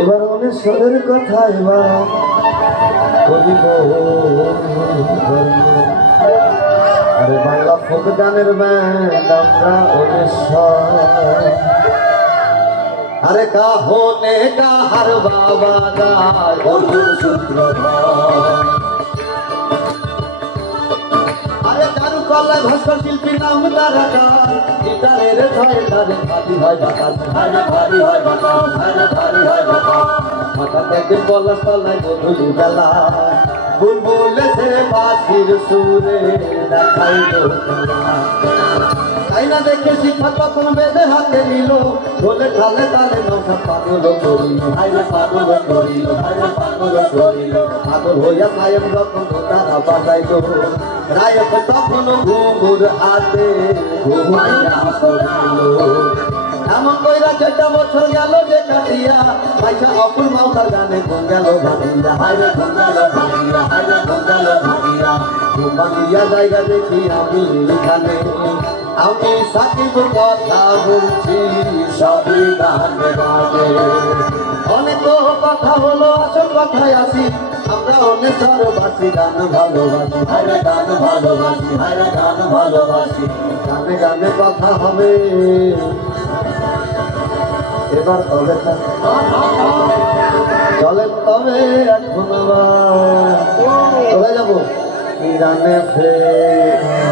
এবার অনেশ্বরের কথা এবার করিব। আরে বাংলা ফোক গানের ব্যান্ড আমরা অনেশ্বর। আরে কাহনে কাহার বাবা গায় বন্ধুর সূত্রধর। আরে কারু কল্লায় ভাস্কর শিল্পী নাম তারা গায় গিটারের ছয়ে তারে ভারী হয় বাতাস, আরে ভারী হয় বাতাস, আরে ভারী হয় বাতাস। মাথা থেকে পলাশ তলায় গধূলি বেলা বুলবুল সে বাঁশির সুরে দেখাইল খেলা। আইনা দেখে শিক্ষা তখন বেঁধে হাতে নিল, ঢোলে ঢালে তালে নৌকা পাগল করিল, হাইরে পাগল করিল, হাইরে পাগল করিল। পাগল হইয়া সাহেব যখন তারা বাজাইল, রায়ক তখন ঘুঙুর হাতে ঘুমাইয়া করিল। এমন কইরা 4টা বছর গেল যে কাটিয়া, পয়সা অপুর মাউতার গানে ঘুম গেল ভাবিয়া, হাইরে ঘুম গেল ভাবিয়া, হাইরে ঘুম গেল ভাবিয়া। ঘুম ভাবিয়া জায়গা দেখি আমি এখানে, আমি সাকিব কথা বলছি সবই গানে গানে। অনেক কথা হলো আসল কথায় আসি, আমরা অনেশ্বরবাসী গান ভালোবাসি, হাইরে গান ভালোবাসি, হাইরে গান ভালোবাসি। গানে গানে কথা হবে এবার তবে চলেন তবে এখন চলে যাবো গানে ফের।